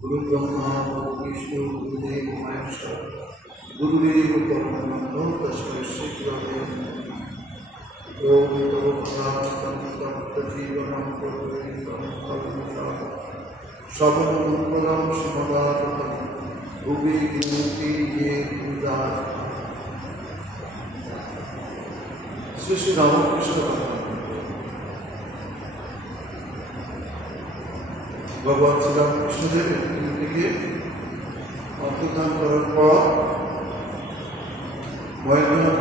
गुरु ब्रह्मा गुरु विष्णु गुरुदेव महेश्वर गुरुदेव ब्रह्मा तस्मै श्री गुरवे ओम जीवनम शबनमंगलम श्रीमदातम भुवि विमुक्ति ये पूजा श्री श्री रामकृष्ण भगवान श्री रामकृष्णदेव থেকে অন্তর্ধান করার পর মহেন্দ্রনাথ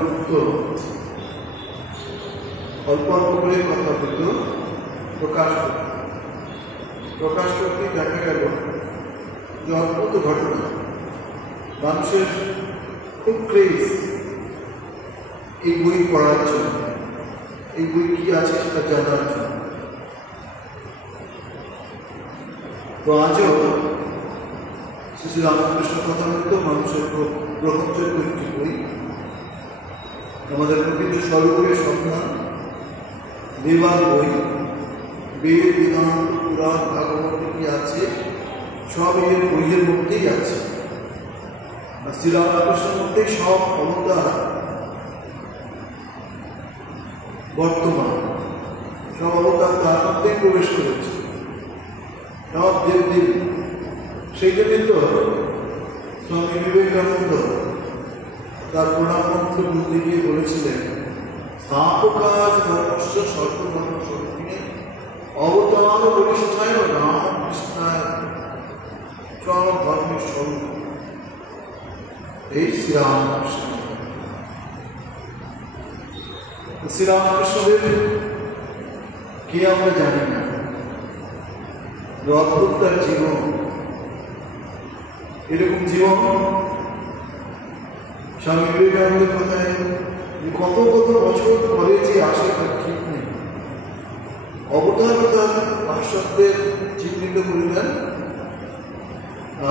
অল্প অল্প করে কথাগুলো প্রকাশ করতে দেখা গেল যে অদ্ভুত ঘটনা মানুষের খুব ক্রেজ এই বই পড়ার জন্য, এই বই কি আছে সেটা জানার জন্য। তো আজও শ্রী রামকৃষ্ণ কথামৃত মানুষের গ্রহণযোগ্য একটি বই, আমাদের প্রকৃত স্বরূপের সন্ধান দেবার বই, বেদ বেদান্ত পুরাণ ভাগবত কি আছে সব এর বইয়ের মধ্যেই আছে। আর শ্রী রামকৃষ্ণের মধ্যেই সব অবতার বর্তমান, সব অবতার তার মধ্যেই প্রবেশ করেছে, সব দেবদেবী। সেই জন্যই তো স্বামী বিবেকানন্দ তার প্রণাম মন্ত্র বলতে গিয়ে বলেছিলেন, স্থাপকাজ ধর্মস্য সর্বধর্ম স্বরূপিণে অবতার বরিষ্ঠায় রামকৃষ্ণায় সব ধর্মের স্বরূপ এই শ্রীরামকৃষ্ণ। শ্রীরামকৃষ্ণদেব কে আমরা জানি না, অদ্ভুত তার জীবন। এরকম জীবন স্বামী বিবেকানন্দের কথায় কত কত বছর পরে যে আসে তার ঠিক নেই। অবতারতার পার্শ্বদের চিহ্নিত করিলেন,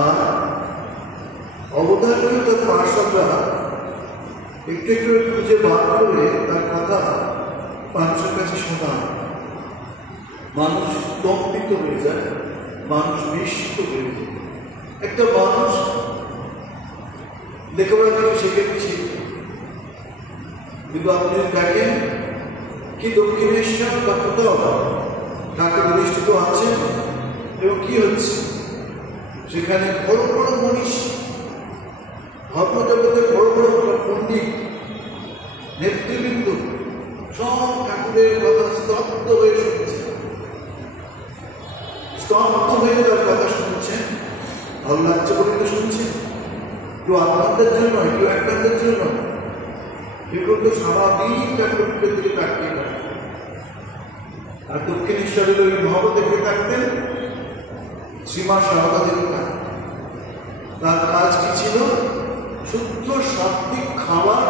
আর অবতারকেও তার পার্শ্বরা একটু একটু খুঁজে বার করে তার কথা মানুষের কাছে শোনা। মানুষ স্তম্ভিত হয়ে যায়, মানুষ বিস্মিত হয়ে যায়। একটা মানুষ লেখাপড়া থেকে শিখে শিখে, কিন্তু আপনি দেখেন কি দক্ষিণেশ্বর বা কোথাও ঢাকা প্রতিষ্ঠিত আছে এবং কি হচ্ছে সেখানে বড় বড় মনীষ, ধর্মজগতের বড় বড় পণ্ডিত, নেতৃবৃন্দ সব ঠাকুরের কথা স্তব্ধ হয়ে শুনছে, স্তব্ধ হয়ে তার কথা শুনছেন, ভালো লাগছে বলে তো শুনছেন। একটু আনন্দের জন্য, একটু একান্তের জন্য, এগুলো তো স্বাভাবিক ঠাকুরের দিকে তাকিয়ে থাকে। আর দক্ষিণেশ্বরের ওই মহাদেবকে থাকতেন শ্রীমা সারদা দেবতা। তার কাজ কি ছিল? শুদ্ধ সাত্বিক খাবার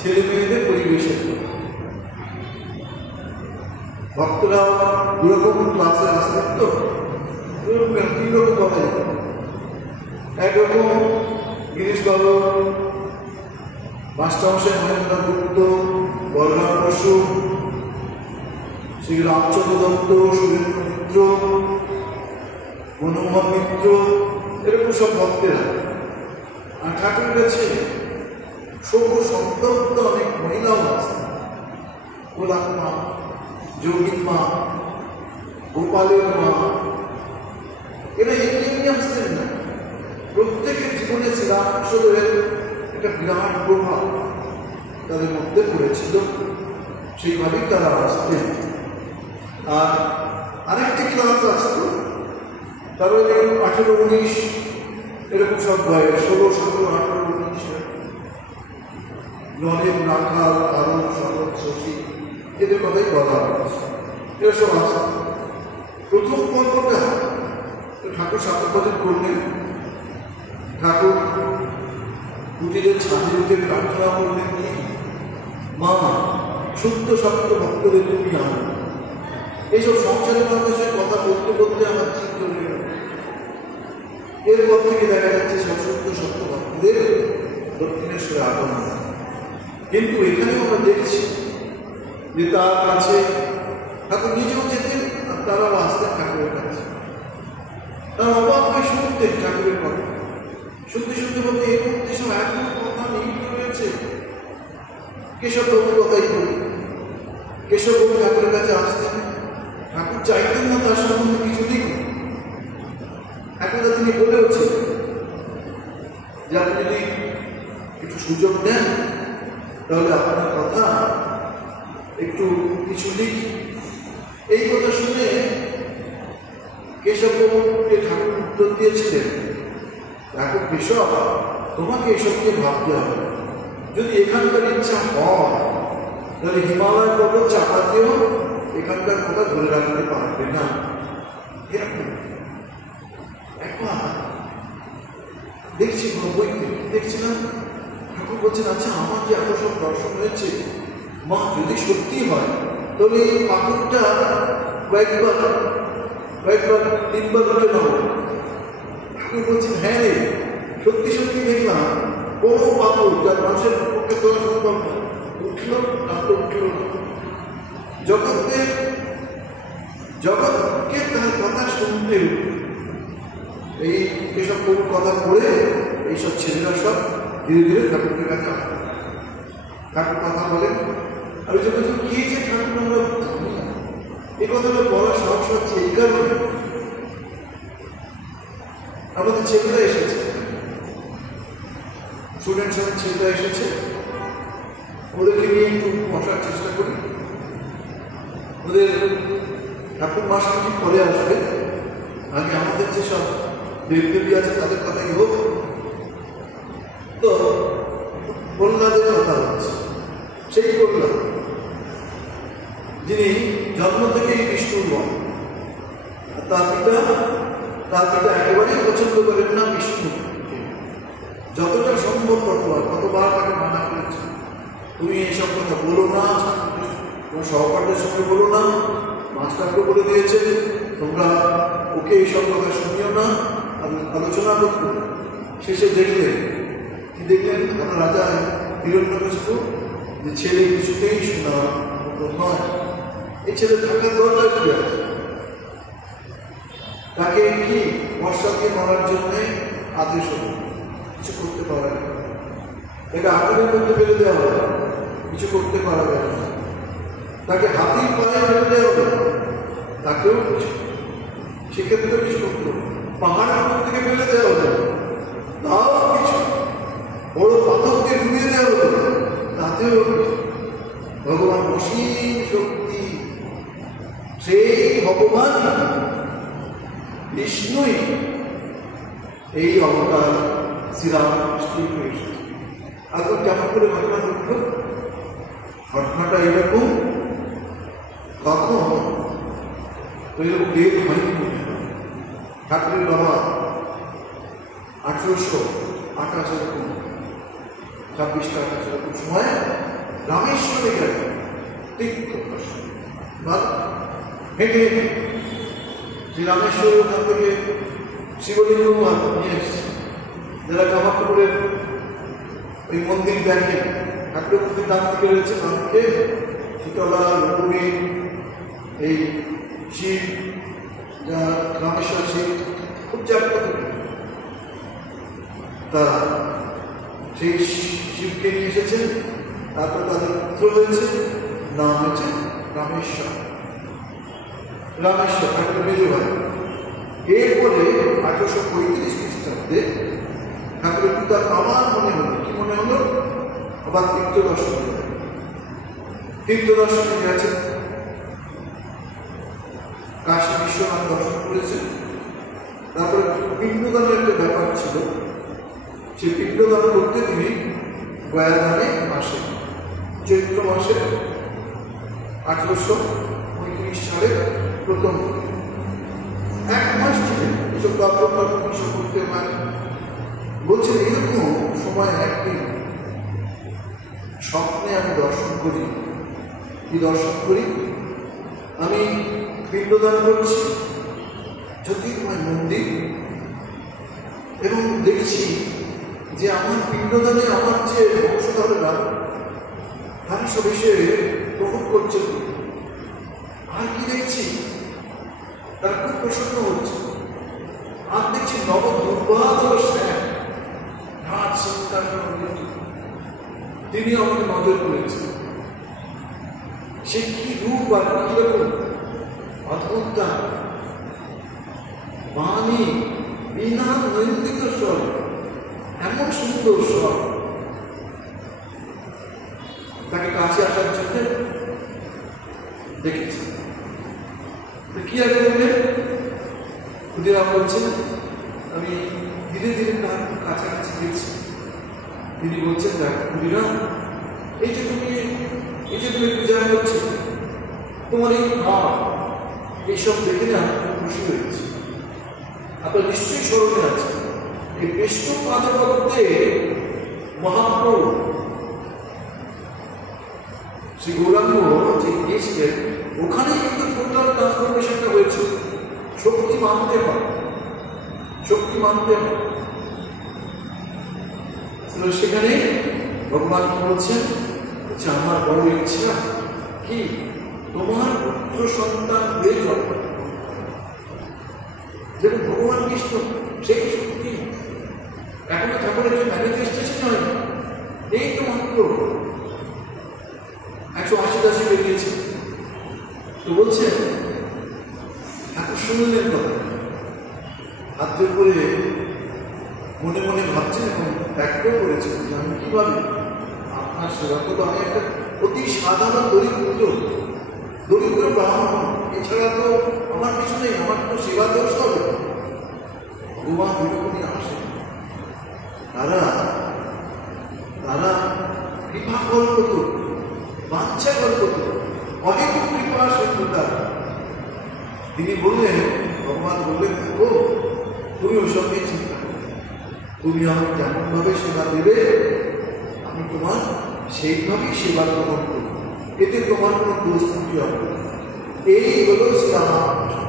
ছেলে মেয়েদের পরিবেশের জন্য। ভক্তরা দুরকম ক্লাসে আসতেন, তো তিন রকম কথা যেত। একরকম গিরিশ বাবু, মাস্টারমশাই মহেন্দ্রনাথ গুপ্ত, বলরাম বসু, শ্রী রামচন্দ্র দত্ত, সুরেন্দ্র মিত্র, মনমোহন মিত্র, এরকম সব ভক্তেরা। আর ঠাকুরের কাছে শোক সন্তপ্ত অনেক মহিলাও আছে, গোলাপ মা, যোগীন মা, গোপালের মা, এরা এমনি আসতেন না। প্রত্যেকের জীবনে শ্রীরামকৃষ্ণদেবের একটা বিরাট প্রভাব তাদের মধ্যে পড়েছিল, সেইভাবেই তারা আসতেন। আর আরেকটি ক্লাস আসতো, তারা 18-19 এরকম সব বয়স, 16, 17, 18, 19, নরেন, রাখাল, আরণ, শরৎ, শশী, এদের কথাই বলা হচ্ছে। এরা সব আসত। প্রথম পর্বটা ঠাকুর সাতপাদিত করলেন। ঠাকুর কুটিরের ছাদে উঠে প্রার্থনা করলেন কি, মা শুদ্ধ সত্য ভক্তদের তুমি না। এইসব সংসারের মানুষের কথা বলতে বলতে আমার ঠিক চলে গেল। এরপর থেকে দেখা যাচ্ছে সব শুদ্ধ সত্য ভক্তদের দক্ষিণেশ্বরে আগমন। কিন্তু এখানেও আমরা দেখছি যে তার কাছে ঠাকুর নিজেও যেতেন আর তারাও আসতেন ঠাকুরের কাছে। তারা অবাক হয়ে শুনতেন ঠাকুরের কথা, শুনতে শুনতে বলতে এর মধ্যে সব এত কথা নিহিত রয়েছে। কেশববাবুর কথাই বলি, কেশববাবু ঠাকুরের কাছে আসতেন, ঠাকুর চাইতেন না তার সম্বন্ধে কিছু লিখুন। একদা তিনি বলেওছেন যে আপনি যদি একটু সুযোগ নেন তাহলে আপনার কথা একটু কিছু লিখি। এই কথা শুনে কেশববাবুকে ঠাকুর উত্তর দিয়েছিলেন, দেখো কেশব, তোমাকে এসব নিয়ে ভাবতে হবে। যদি এখানকার ইচ্ছা হয় তাহলে হিমালয় পর্বত চাপা দিয়েও এখানকার কথা ধরে রাখতে পারবে না। এরকম একবার দেখছি কোনো বইতে দেখছিলাম, ঠাকুর বলছেন, আচ্ছা আমার যে এত সব দর্শন হয়েছে, মা যদি সত্যি হয় তাহলে এই পাথরটা কয়েকবার 3বার উঠে নাও। ঠাকুর বলছেন, হ্যাঁ রে, সত্যি সত্যি দেখলাম বড় পাথর যার মানুষের পক্ষে তোলা সম্ভব না, উঠল না তো উঠল না। জগৎকে তার কথা শুনতে এই এসব কথা পড়ে এইসব ছেলেরা সব ধীরে ধীরে ঠাকুরের কাছে আসতে, ঠাকুর কথা বলেন। আর ওই জন্য কি যে ঠাকুর আমরা জানি না, এই কথাটা বলার সাহস হচ্ছে এই কারণে আমাদের ছেলেরা এসেছে, স্টুডেন্ট সব ছেলেরা এসেছে, ওদেরকে নিয়ে একটু বসার চেষ্টা করি। ওদের ঠাকুর মাস কিছু পরে আসবে, আগে আমাদের যেসব দেবদেবী আছে তাদের কথাই হোক। তো প্রহ্লাদের কথা হচ্ছে, সেই প্রহ্লাদ যিনি জন্ম থেকেই বিষ্ণুর বন, তার পিতা একেবারেই পছন্দ করেন না বিষ্ণু। যতটা সম্ভব কতবার তাকে মানা করেছে, তুমি এইসব কথা বলো না, তোমার সহপাঠীদের সঙ্গে বলো না, মাস্টারকে বলে দিয়েছে তোমরা ওকে এইসব কথা শুনিও না, আলোচনা করতো। শেষে দেখলেন আমার রাজা হিরণ্যকশিপু যে ছেলে কিছুতেই শোনা নয়, এই ছেলে থাকার দরকার কি আছে, তাকে কি বর্ষাকে মারার জন্যে আদেশ হল, কিছু করতে পারে না, তাকে আগুনের মধ্যে ফেলে দেওয়া হবে, কিছু করতে পারবে না, তাকে হাতির পায়ে ফেলে দেওয়া হবে, তাকেও কিছু, সেক্ষেত্রে কিছু করতো, পাহাড়ের উপর থেকে ফেলে দেওয়া হতো, তাও কিছু, বড় পাথরকে ডুবিয়ে দেওয়া হতো, তাতেও কিছু। ভগবান অসীম শক্তি, সেই ভগবান বিষ্ণুই এই অবতার শ্রীরামকৃষ্ণ এসেছে। এখন কেমন করে ঘটনা ঘটল? ঘটনাটা এরকম, কখন ওইরকম বেদ হয়নি মনে হয়। ঠাকুরের বাবা 1828 এরকম 26-28 এরকম সময় রামেশ্বরে গেল তীর্থ বা হেঁটে হেঁটে, যে রামেশ্বরের ওখান থেকে শিবলিঙ্গ নিয়ে এসছে। যারা কামারপুকুরের ওই মন্দির দেখেন, ঠাকুরের মন্দির ডান দিকে রয়েছে, নামকে শীতলা, রঘুবী, এই শিব, যা রামেশ্বর শিব খুব জাগ্রত, তা সেই শিবকে নিয়ে এসেছেন। তারপর তাদের পুত্র হয়েছে, নাম হয়েছে রামেশ্বর। ঠাকুরের মেজ ভাই। এরপরে 1835 খ্রিস্টাব্দে ঠাকুরের পিতার আবার মনে হলো, কি মনে হলো, আবার তীর্থ দর্শনে গেছে, কাশী বিশ্বনাথ দর্শন করেছে। তারপরে পিণ্ডদানের একটা ব্যাপার ছিল, সেই পিণ্ডদান করতে তিনি গয়াদানে আসেন চৈত্র মাসে 1835 সালে প্রথম। 1 মাস ছিলেন, এসব দপ্তর করতে হয়। বলছেন এরকম সময় একদিন স্বপ্নে আমি দর্শন করি। কি দর্শন করি? আমি পিণ্ডদান করছি জ্যোতির্ময় মন্দির, এবং দেখছি যে আমার পিণ্ডদানে আমার যে বংশধরেরা তারা সব এসে প্রভোগ করছে। আর কি দেখছি, তারা খুব প্রসন্ন হচ্ছে। আর দেখছি নবদ্বীপ অবাধ শ্যাম রাজ সন্তান তিনি আমাকে নজর করেছেন। সে কি রূপ আর কিরকম অদ্ভুততা, বাণী বিনা নন্দিত স্বর, এমন সুন্দর স্বর। তাকে কাছে আসার জন্য দেখেছি। কি আগে বললেন? ক্ষুদিরাম বলছেন আমি ধীরে ধীরে তার কাছাকাছি গেছি। তিনি বলছেন দেখো ক্ষুদিরাম, এই যে তুমি পূজা করছো, তোমার এই ভাব এইসব দেখে না খুশি হয়েছে। আপনার নিশ্চয়ই স্মরণে আছে এই বিষ্ণু পাদপদ্মে মহাপ্রভু শ্রী গৌরাঙ্গ যে গিয়েছিলেন, ওখানেই কিন্তু টোটাল ট্রান্সফরমেশনটা হয়েছে। শক্তি মানতে হয়, শক্তি মানতে হয়। সেখানে ভগবান বলছেন আমার বড় ইচ্ছা কি তোমার পুত্র সন্তান হয়ে জন্ম। যেমন ভগবান বিষ্ণু সেই শক্তি এখনো ঠাকুরের ম্যানিফেস্টেশন হয়, এই তো মাত্র 180 বেরিয়েছে। তো বলছেন ঠাকুর শুনলেন কথা, হাত করে মনে মনে ভাবছেন এবং ব্যক্তও করেছেন যে আমি কিভাবে আপনার সেবা করবো। আমি একটা অতি সাধারণ দরিদ্র ব্রাহ্মণ, এছাড়া তো আমার কিছু নেই, আমার তো সেবা দোষ হবে। ভগবান বিরোধী আসে, তারা কৃপা গল্প তো বাচ্চা গল্প তো অনেক কৃপা সত্যতা। তিনি বললেন, ভগবান বললেন দেখো তুমি ওসব নিয়ে চিন্তা করো, তুমি আমাকে যেমনভাবে সেবা দেবে আমি তোমার সেইভাবেই সেবা গ্রহণ করব, এতে তোমার কোনো প্রস্তুতি হবে। এই হলো শ্রীরামকৃষ্ণ,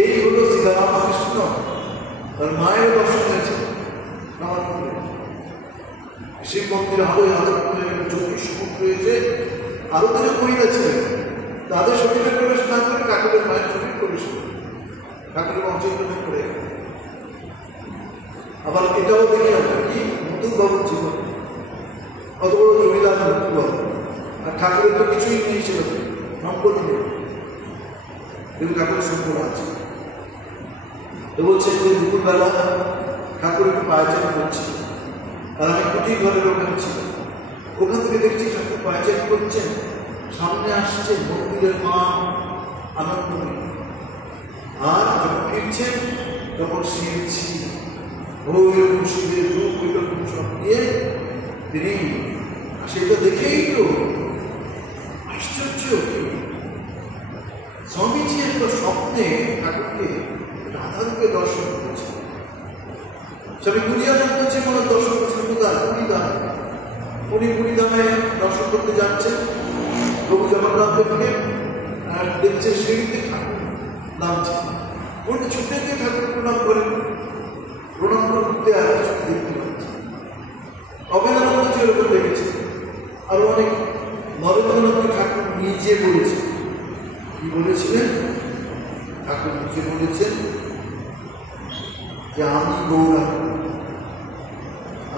এই হলো শ্রীরামকৃষ্ণ। তার মায়ের দর্শন আছে শিব মন্দিরে আলোয় আলো করে 24 ফুট রয়েছে। আরো দুজন মহিলা ছিলেন, তাদের শরীরে প্রবেশ না করে ঠাকুরের মায়ের শরীর প্রবেশ করে ঠাকুরের অচৈতন্য করে। আবার এটাও দেখি আমরা কি মধুবাবুর জীবন, কত বড় জমিদার মধুবাবু, আর ঠাকুরের তো কিছুই নেই সেরকম, সম্পত্তি নেই, কিন্তু ঠাকুরের সম্পদ আছে। তো বলছে যে দুপুরবেলা ঠাকুর একটু পায়চারি করছিল, আর আমি কুটির ঘরের ওখানে ছিল। ওখান থেকে দেখছি ঠাকুর পায়চারি করছেন, সামনে আসছে মন্দিরের মা আনন্দময়ী, আর যখন ফিরছেন তখন শিবছি শিবের রূপ সব নিয়ে তিনি সেটা দেখেই তো আশ্চর্য। স্বামীজি একটা স্বপ্নে ঠাকুরকে রাধারূপে দর্শন করেছে। স্বামী গুরিয়ানন্দ কোনো দর্শন করছেন কোথায়? পুরীধাম। উনি পুরীধামে দর্শন করতে যাচ্ছেন প্রভু জগন্নাথ দেবকে, আর দেখছে সিঁড়িতে ঠাকুর নামছে। উনি ছুটে গিয়ে ঠাকুর প্রণাম করেন, প্রণাম করতে আর কিছু দেখতে পাচ্ছে। অভেদানন্দ যেরকম দেখেছে, আরো অনেক নরেন্দ্রনাথকে ঠাকুর নিজে বলেছে। কি বলেছিলেন? ঠাকুর নিজে বলেছেন যে আমি গৌরাঙ্গ,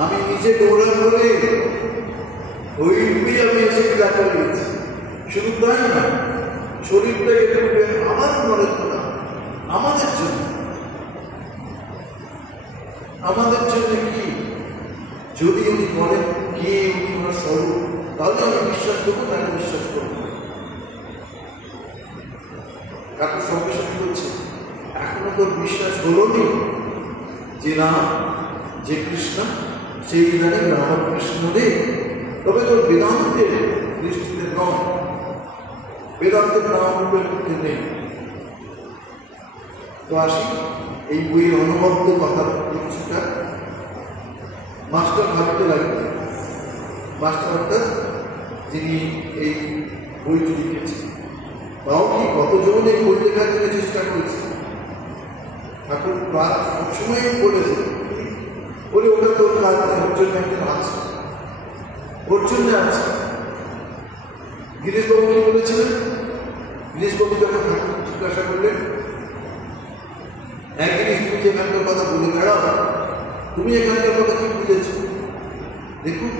আমি নিজে গৌরাঙ্গ করে ওই রূপেই আমি এসে দেখা পেয়েছি। শুধু তাই না, শরীরটা এটা আমার নরেন্দ্রনাথ, আমাদের জন্য কি যদি উনি বলেন কে উনি ওনার স্বরূপ, তাহলে আমি বিশ্বাস করবো, তাকে বিশ্বাস করবো। ঠাকুর সঙ্গে সঙ্গে বলছে এখনো তোর বিশ্বাস হলো নি যে রাম, যে কৃষ্ণ, সেই জানে রামকৃষ্ণ রে, তবে তোর বেদান্তের দৃষ্টিতে নয়, বেদান্তের নামরূপের মধ্যে নেই। তো আসি এই বইয়ের অনবদ্য কথা কিছুটা। মাস্টার ভাবতে লাগবে, মাস্টার অর্থাৎ যিনি এই বইটি লিখেছেন, তাও কি কতজন এই বই লেখার জন্য চেষ্টা করেছে। ঠাকুর প্রায় সবসময় বলেছে বলে ওটা তোর কাজ নেই, ওর জন্য একজন আছে, ওর জন্য আছে। গিরিশবাবু কি বলেছিলেন? গিরিশবাবু যখন ঠাকুর জিজ্ঞাসা করলেন একদিন তুমি যেখানকার কথা বলে বেড়াও, তুমি এখানকার কথা কি বুঝেছ? দেখুন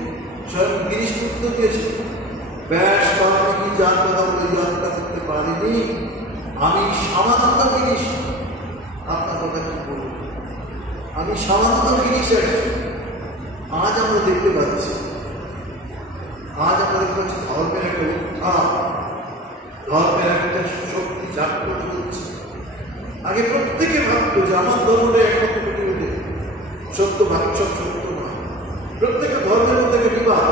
স্বয়ং গিরিশ উত্তর দিয়েছে, ব্যাস কি যার কথা বলে যাত্রা করতে পারিনি, আমি সামান্য গিরিশ। আপনার কথা কি বলব, আমি সামান্য গিরিশ। আজ আমরা দেখতে পাচ্ছি, আজ আমরা দেখতে পাচ্ছি ধর্মের একটা উত্থান, ধর্মের একটা শক্তি জাগ্রত হচ্ছে। আগে প্রত্যেকে ভাবতো যে আমার ধর্মটা একমাত্র পৃথিবীতে সত্য, বাকি সব সত্য না। প্রত্যেকের ধর্মের মধ্যে একটা বিবাহ,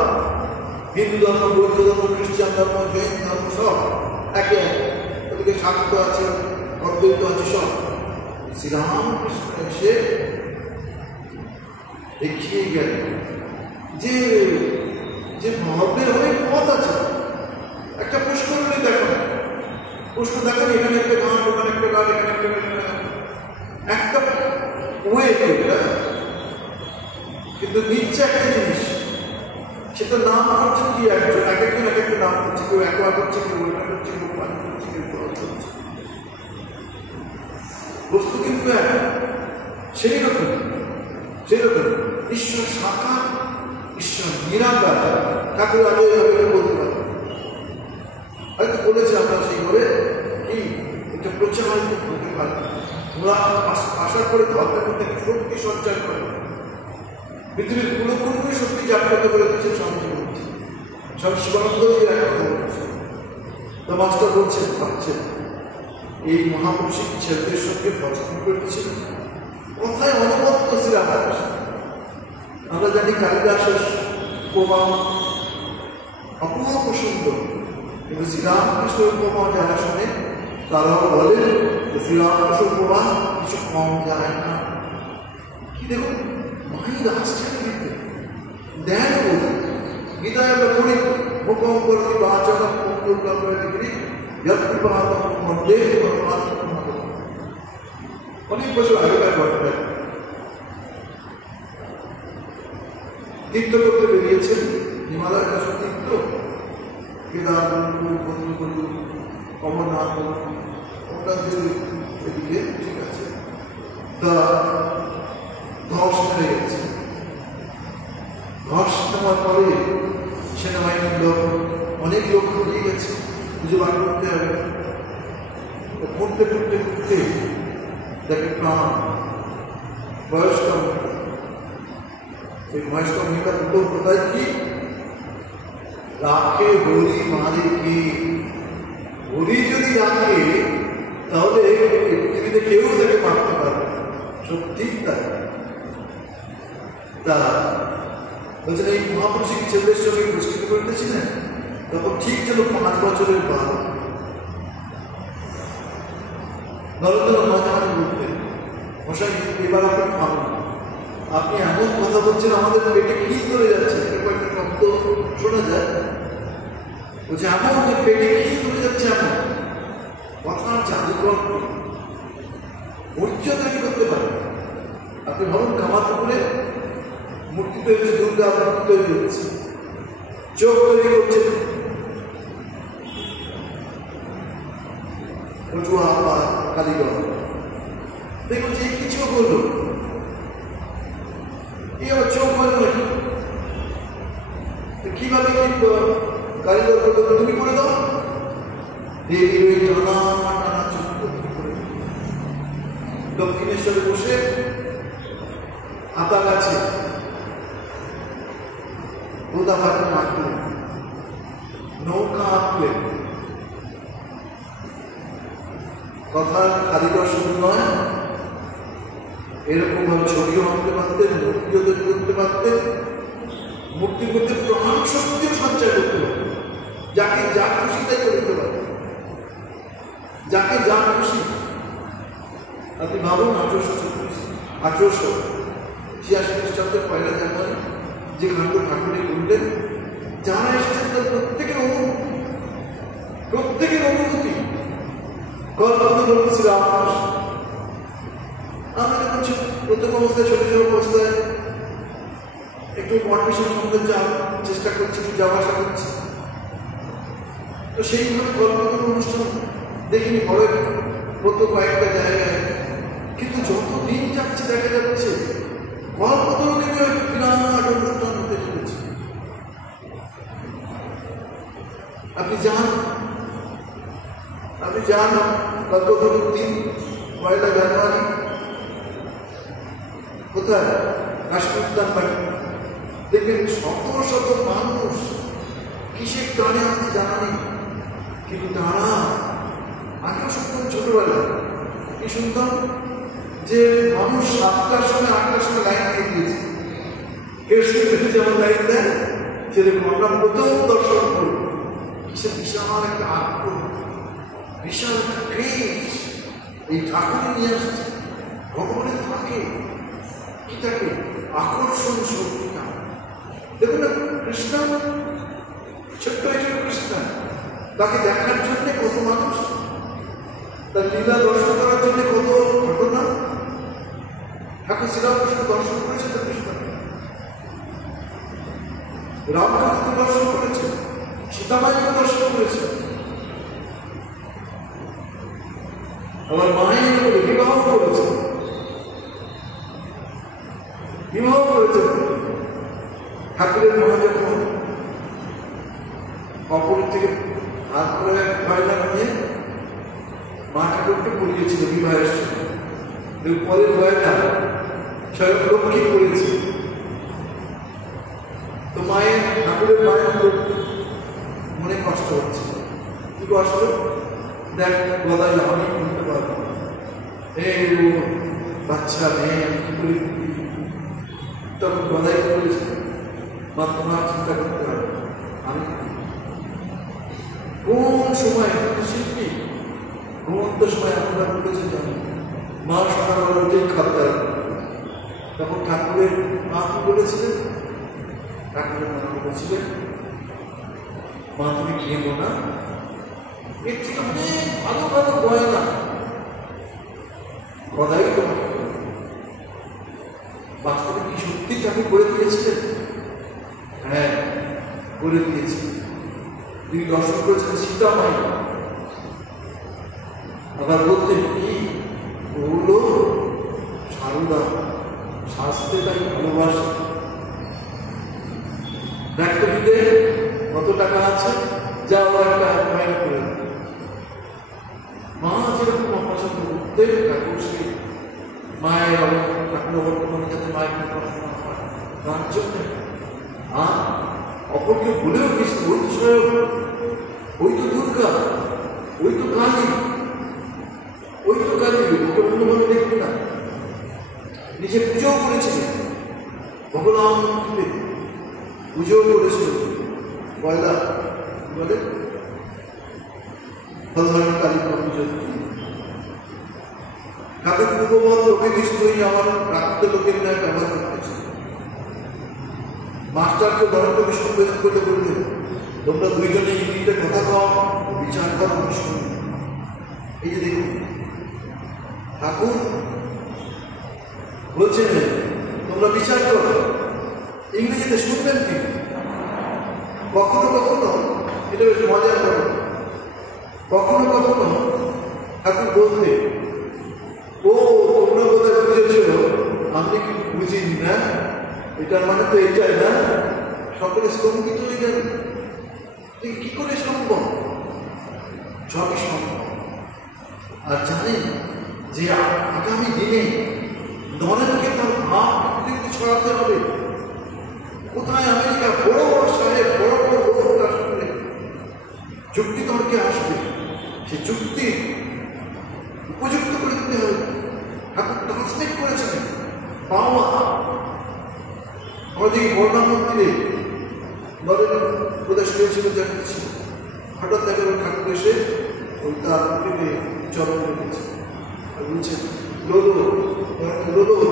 হিন্দু ধর্ম, বৌদ্ধ ধর্ম, খ্রিস্টান ধর্ম, জৈন ধর্ম সব একে ওদিকে শাক্ত আছে, অদ্বৈত আছে, সব। শ্রীরামকৃষ্ণ এসে দেখিয়ে গেল যে যে ধর্মের অনেক পথ আছে। একটা পুষ্করণী দেখো, পুষ্কর দেখেন, এখানে একটা গান, ওখানে একটা গান, এখানে একটা গান, একটা ওয়ে, কিন্তু নিচ্ছে একটা জিনিস, সেটা নাম করছে কি একজন, এক একজন এক একটা নাম করছে। কেউ একলা করছে, কেউ ওইটা করছে, কেউ পানি করছে, কেউ ফল করছে। বস্তু কিন্তু এক, সেই রকম ঈশ্বর সাকার, ঈশ্বর নিরাকার। ঠাকুর আগে বলতে পারে, হয়তো বলেছে আমরা সেইভাবে কি এটা প্রচারিত হতে পারে। ওরা আসার পরে ধর্মের মধ্যে শক্তি সঞ্চার করে, পৃথিবীর গুণপূর্ণ শক্তি জাগ্রত করে দিচ্ছে। স্বামীজি বলছে, স্বামী শিবানন্দ তো মাস্টার বলছেন, ভাবছেন এই মহাপুরুষিক ছেলেদের সঙ্গে পছন্দ করেছিল কথায় অনবদ্য শ্রীরামকৃষ্ণ। আমরা জানি কালিদাসের প্রমাণ অপূর্ব সুন্দর, কিন্তু শ্রীরামকৃষ্ণের প্রমাণ যারা শোনে তারাও বলেন যে শ্রীরামকৃষ্ণ প্রমাণ কিছু কম যায় না। কি দেখুন, মায়ের আসছেন দিতে দেন বলে গীতায় আমরা পড়ি, মুখম করতে বাচকম পুণ্যকম করে মধ্যে অনেক বছর আগেকার ঘটনা। তীর্থ করতে বেরিয়েছেন, হিমালয়ের কাছে তীর্থ, কেদারনাথ, অমরনাথ, এদিকে ঠিক আছে। তা ধস নেমে গেছে, ধস নেওয়ার পরে সেনাবাহিনীর লোক, অনেক লোক হারিয়ে গেছে, খুঁজে বার করতে হবে। ঘুরতে ঘুরতে ঘুরতে দেখে প্রাণ বয়স্ক, এই বয়স্ক মহিলা দুটো কোথায় কি রাখে, হরি মারে কি, হরি যদি রাখে তাহলে পৃথিবীতে কেউ তাকে মারতে পারবে। সত্যি তাই। তা বলছেন এই মহাপুরুষিক ছেলেদের সঙ্গে পুরস্কৃত করতেছিলেন, তখন ঠিক ছিল 5 বছরের বাদ। নরেন্দ্র মাঝামাঝি বলতেন, মশাই এবার আপনি খান, আপনি এমন কথা বলছেন আমাদের পেটে খিল ধরে যাচ্ছে। একটা শব্দ শোনা যায়, বলছে এমন যে পেটে খিল ধরে যাচ্ছে, এমন কথার জাদুকর মূর্তি তৈরি করতে পারে। আপনি ভাবুন, কামারপুকুরে মূর্তি তৈরি হচ্ছে, দুর্গা মূর্তি তৈরি হচ্ছে, চোখ তৈরি করছে, পটুয়া বা কালীগঞ্জ, দেখুন যে কিছু বললো, এই আবার চোখ হলো নাকি, কিভাবে কারিগর করতে তুমি করে দাও, দেবীর ওই টানা টানা চোখ করে। দক্ষিণেশ্বরে বসে আতা গাছে গোদা পাতা আঁকলেন, নৌকা আঁকলেন। কথার কারিগর শুধু নয়, এরকম ভাবে ছবিও আঁকতে পারতেন, মূর্তিও তৈরি করতে পারতেন, মূর্তির মধ্যে প্রাণ শক্তিও সঞ্চয় করতে পারতেন। যাকে যা খুশি তাই করতে পারতেন, যাকে যা খুশি। আপনি ভাবুন 1886 খ্রিস্টাব্দের 1 জানুয়ারি যে কাণ্ড ঠাকুরে করলেন, যারা এসেছেন তার প্রত্যেকের অনুভূতি কল্পনা শ্রীরামকৃষ্ণ। আমরা যখন প্রথম অবস্থায়, ছোট ছোট অবস্থায় একটু মঠমিশন সম্বন্ধে চেষ্টা করছি, একটু যাওয়া আসা করছি, তো সেইভাবে কল্পনা অনুষ্ঠান দেখিনি। বড় কত কয়েকটা জায়গায় কিন্তু যত দিন যাচ্ছে দেখা যাচ্ছে কল্পতরুকে বিরাট অনুষ্ঠান হতে চলেছে। আপনি যান কল্পতরুর দিন 1 জানুয়ারি কোথায় কাশ্মীর বাড়ি দেখবেন শত শত মানুষ কিসের টানে আসতে জানা নেই, কিন্তু তারা আগেও শুনতাম ছোটবেলায় কি শুনতাম যে মানুষ 7টার সময় 8টার সময় লাইন দিয়ে দিয়েছে, কেউ যেমন লাইন দেয় সেরকম আমরা প্রথম দর্শন করব। কিসের বিশাল একটা আগ্রহ, বিশাল একটা ক্রেজ, এই ঠাকুর নিয়ে আসছে ভগবানের থাকে কি থাকে আকর্ষণ শক্তিটা। দেখুন না কৃষ্ণ, ছোট্ট একজন কৃষ্ণ, তাকে দেখার জন্য কত মানুষ, তার লীলা দর্শন করার জন্য কত ঘটনা। ঠাকুর শ্রীরামকৃষ্ণ দর্শন করেছে তো কৃষ্ণকে, রামকৃষ্ণ দর্শন করেছে, সীতামাইকে দর্শন করেছে, আমার মায়ের বলে বিবাহ করেছে, ঠাকুরের মা যখন অপরের থেকে হাত করে গয়না নিয়ে মা ঠাকুরকে পড়িয়েছিল বিবাহের সময়, পরের গয়না স্বয়ং লক্ষ্মী পড়েছে। তো ঠাকুরের মায়ের মনে কষ্ট হচ্ছে, কি কষ্ট, দেখ গলায় আমি শুনতে পারবো, এই বাচ্চা মেয়ে কি করে, তখন গলায় বলেছে মা তোমার চিন্তা করতে হবে, আমি কোন সময় শিল্পী ঘুমন্ত সময় আমরা বলেছে জানি মা সকালবেলা উঠেই খাদ্য, তখন ঠাকুরের মা কি বলেছিলেন, ঠাকুরের মা বলেছিলেন মা তুমি খেয়ে না, এর থেকে অনেক ভালো ভালো গয়না গদাই তোমাকে। বাস্তবে কি সত্যি ঠাকুর করে দিয়েছিলেন? হ্যাঁ করে দিয়েছি। তিনি দর্শন করেছেন সীতামাই, আবার বলতেন কি ওগুলো সারদা শাস্তে তাই ভালোবাসে, দেখতে দিতে কত টাকা আছে যা ওরা একটা মাইনা করে দেবে। মা যেরকম অপছন্দ করতেন ঠাকুর সেই মায়ের ঠাকুর বর্তমানে যাতে মায়ের পড়াশোনা হয় তার জন্য অপরকে বলেও গেছে ওই তো স্বয়ং, ওই তো দুর্গা, ওই তো কালী, ওই তো কালী, ওকে অন্যভাবে দেখবে না। নিজে পুজোও করেছিলেন ভগবান, পুজোও করেছিল পয়লা বলে ভগবান কালী পুজো। ঠাকুর পূর্ববৎ লোকে নিশ্চয়ই আমার প্রাপ্ত লোকের ন্যায় ব্যবহার করতেছে। মাস্টারকে বরং তুমি সংবেদন করতে বললে তোমরা দুইজনে ইংলিশে কথা কও, বিচার করো, আমি শুনি। এই যে দেখুন ঠাকুর বলছেন তোমরা বিচার করো, ইংরেজিতে শুনবেন কি? কখনো কখনো এটা বেশ মজা করো, কখনো কখনো ঠাকুর বলতে ও তোমরা বোধহয় বুঝেছ আমি কি বুঝিনি না, এটার মানে তো এটাই না, সকলে স্তম্ভিত হয়ে যাবে। কি করে সম্ভব? সবই সম্ভব। আর জানেন যে আগামী দিনে নরেনকে তার ভাব পৃথিবীতে ছড়াতে হবে। কোথায় আমেরিকা বড় বড় সাহেব, বড় বড় লোক তার সঙ্গে যুক্তিতর্কে আসবে, সে যুক্তি উপযুক্ত করে দিতে হবে। ঠাকুর ট্রান্সলেট করেছেন পাওয়া আমাদের বর্ণা মন্দিরে নরেন প্রদেশ হয়েছিল, যাচ্ছি হঠাৎ দেখা ঠাকুর এসে ওই তার পেটে চরণ রেখেছে আর বলছেন লোলো লোলো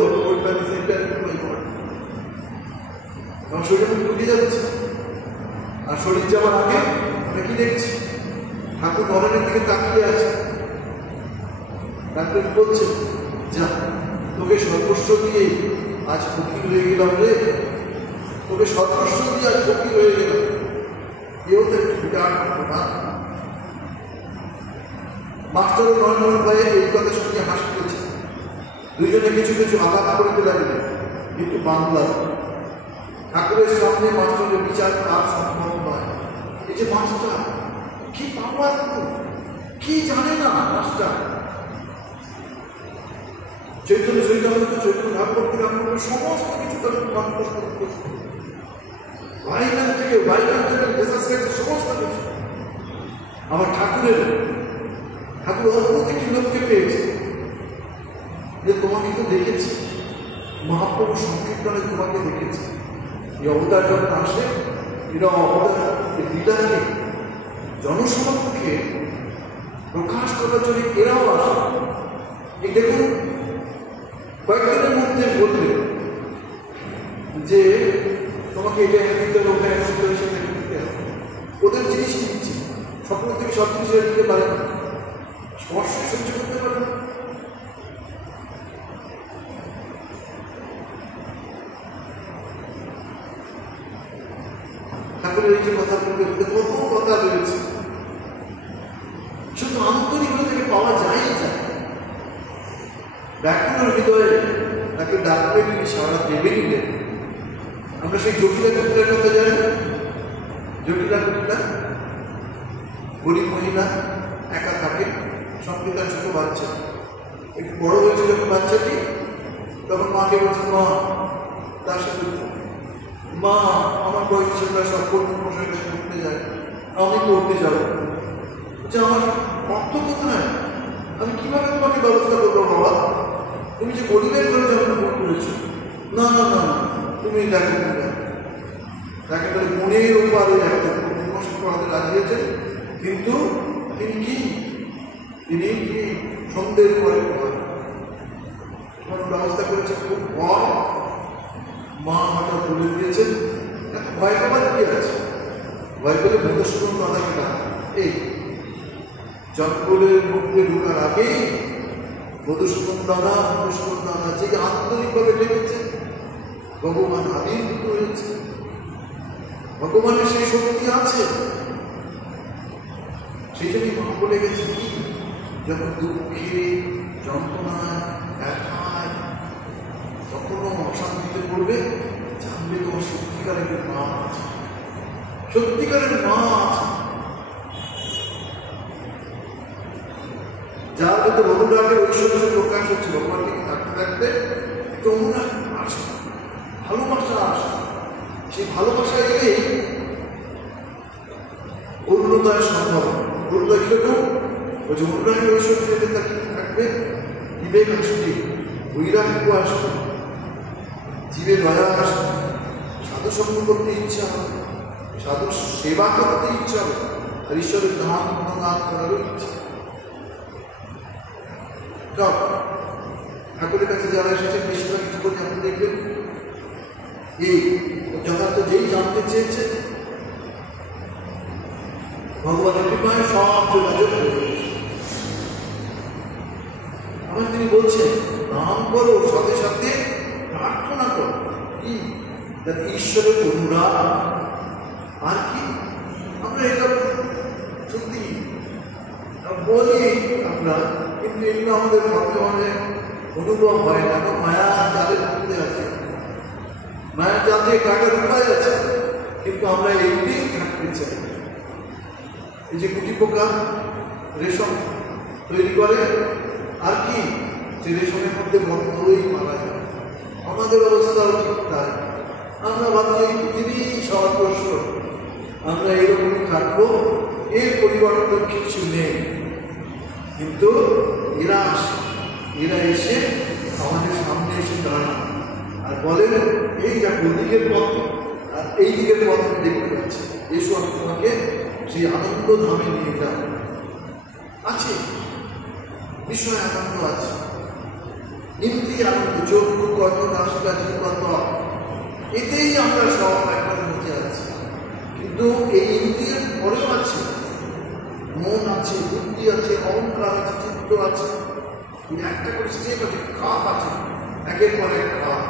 আমার শরীরে ঢুকে যাচ্ছে। আর শরীর যাওয়ার আগে আমরা কি দেখছি, ঠাকুর নরেনের দিকে তাকিয়ে আছে, ডাক্তার বলছে যা তোকে সর্বস্ব দিয়ে আজ ফকির হয়ে গেলাম রে, তোকে সর্বস্ব দিয়ে আজ ফকির হয়ে গেলাম। কেউ তো বিরাট ঘটনা। মাস্টার নরেন্দ্র ভাই এই কথা শুনে হাসি করেছে, দুইজনে কিছু কিছু আঘাত করতে লাগলেন, কিন্তু বাংলা ঠাকুরের সামনে মাস্টারের বিচার তার সম্ভব নয়। এই যে মাস্টার কি পাওয়ার, কি জানে না মাস্টার। চৈতন্য চৈতন্য চৈতন্য ভাগবত থেকে আরম্ভ করে সমস্ত কিছু বাইবেল থেকে সমস্ত কিছু আমার ঠাকুর অল্প থেকে লোককে পেয়েছে যে তোমাকে তো দেখেছি, মহাপ্রভু সংকীর্তনে তোমাকে দেখেছি। এই অবতার যখন আসে, এরা অবতার লীলাকে জনসমক্ষে প্রকাশ করার জন্য এরাও আসে। এই দেখুন, কয়েকদিনের মধ্যে বলবে যে তোমাকে এটা এনে দিতে হবে, সেটা দিতে হবে। ওদের জিনিস নিচ্ছি, স্বপ্ন থেকে সব কিছু দিতে পারে না, স্পর্শ সহ্য করতে পারে না। ঠাকুরের এই যে কথা বলতে কত কথা রয়েছে, শুধু আন্তরিকতা থেকে পাওয়া যায় যায়। ব্যাকুল হৃদয়ে তাকে ডাকলে তিনি সারা দেবেনই দেবেন। আমরা সেই জটিলা কুটিলার কথা জানি, জটিলা কুটিলা গরিব মহিলা একা থাকে, সঙ্গে তার ছোট বাচ্চা। একটু বড় হয়েছে যখন বাচ্চাটি, তখন মাকে বলছে, মা তার সাথে মা আমার বয়সী ছেলেরা সব মশাই কাছে পড়তে যায়, আমি পড়তে যাবো। যে আমার অর্থ কোথায়, আমি কিভাবে তোমাকে ব্যবস্থা করবো বাবা? তুমি যে গরিবের ঘরে জন্মগ্রহণ করেছো, না না না না, তুমি দেখো তাকে তাহলে মনের উপরে একটা মশাই পড়াতে রাজি হয়েছে। কিন্তু তিনি কি সন্ধ্যের পরে ব্যবস্থা করেছে, খুব ভয়। মা হঠাৎ বলে দিয়েছেন, ভয় পাবার কি আছে? ভয় পেলে মধুসূদন দাদাকে ডাক। এই জঙ্গলের মধ্যে ঢোকার আগেই মধুসূদন দাদা যে আন্তরিকভাবে ডেকেছে, ভগবান আবির্ভূত হয়েছে। ভগবানের সেই শক্তি আছে। সেই জন্যই মা বলে গেছে, যখন দুঃখে, যন্ত্রণায়, ব্যথায়, কখনো অশান্তিতে পড়বে, জানবে তোমার সত্যিকারের মা আছে, সত্যিকারের মা আছে। যার ভেতর অনুরাগের ঐশ্বর্য প্রকাশ হচ্ছে, ভগবানকে থাকতে থাকতে একটা অনুরাগ আসে, ভালোবাসা আসে। সেই ভালোবাসায় গেলেই অরুণোদয় সম্ভব। অরুণোদয় কিরকম? ওই যে অনুরাগের ঐশ্বর্য থাকবে, বিবেক আসবে, বৈরাগ্য আসবে, জীবের দয়া আসবে, সাধু সঙ্গ করতে ইচ্ছা হবে, সাধু সেবা করতে ইচ্ছা হবে, আর ঈশ্বরের ধাম গুণগান করারও ইচ্ছা। ঠাকুরের কাছে যারা এসেছেন বেশিরভাগ জীবনে আপনি দেখবেন এই যথার্থ যেই জানতে চেয়েছে, ভগবানের কৃপায় সব যোগাযোগ হয়ে গেছে। আবার তিনি বলছেন, নাম করো, সাথে সাথে প্রার্থনা করো, কি যাতে ঈশ্বরের অনুরাগ। আর কি আমরা এটা সত্যি বলি আমরা, কিন্তু এগুলো আমাদের বর্তমানে অনুভব হয় না। মায়া জালের মধ্যে আছে, মায়া জাল দিয়ে কাটার উপায় আছে, কিন্তু আমরা এইটাই থাকতে চাই। এই যে গুটি পোকা রেশম তৈরি করে, আর কি যে রেশমের মধ্যে বন্ধ হয়েই মারা যায়। আমাদের অবস্থাও ঠিক তাই। আমরা ভাবছি পৃথিবী সর্বস্ব, আমরা এরকমই থাকবো, এর পরিবর্তন কিছু নেই। কিন্তু এরা এসে আমাদের সামনে এসে দাঁড়ান আর বলেন, এই দেখো দিকের পথ আর এই দিকের পথ দেখতে পাচ্ছি, এসো আমি তোমাকে সেই আনন্দ ধামে নিয়ে যাব। আছে বিষয় আনন্দ আছে, ইন্দ্রিয় আনন্দ, চক্ষু কর্ম নাসিকা জিহ্বা, এতেই আমরা সব একবার মধ্যে আছি। কিন্তু এই ইন্দ্রিয়ের পরেও আছে মন, আছে বুদ্ধি, আছে অহংকার, আছে চিত্ত আছে, একটা করে স্টেপ আছে, কাপ আছে, একের পর এক কাপ।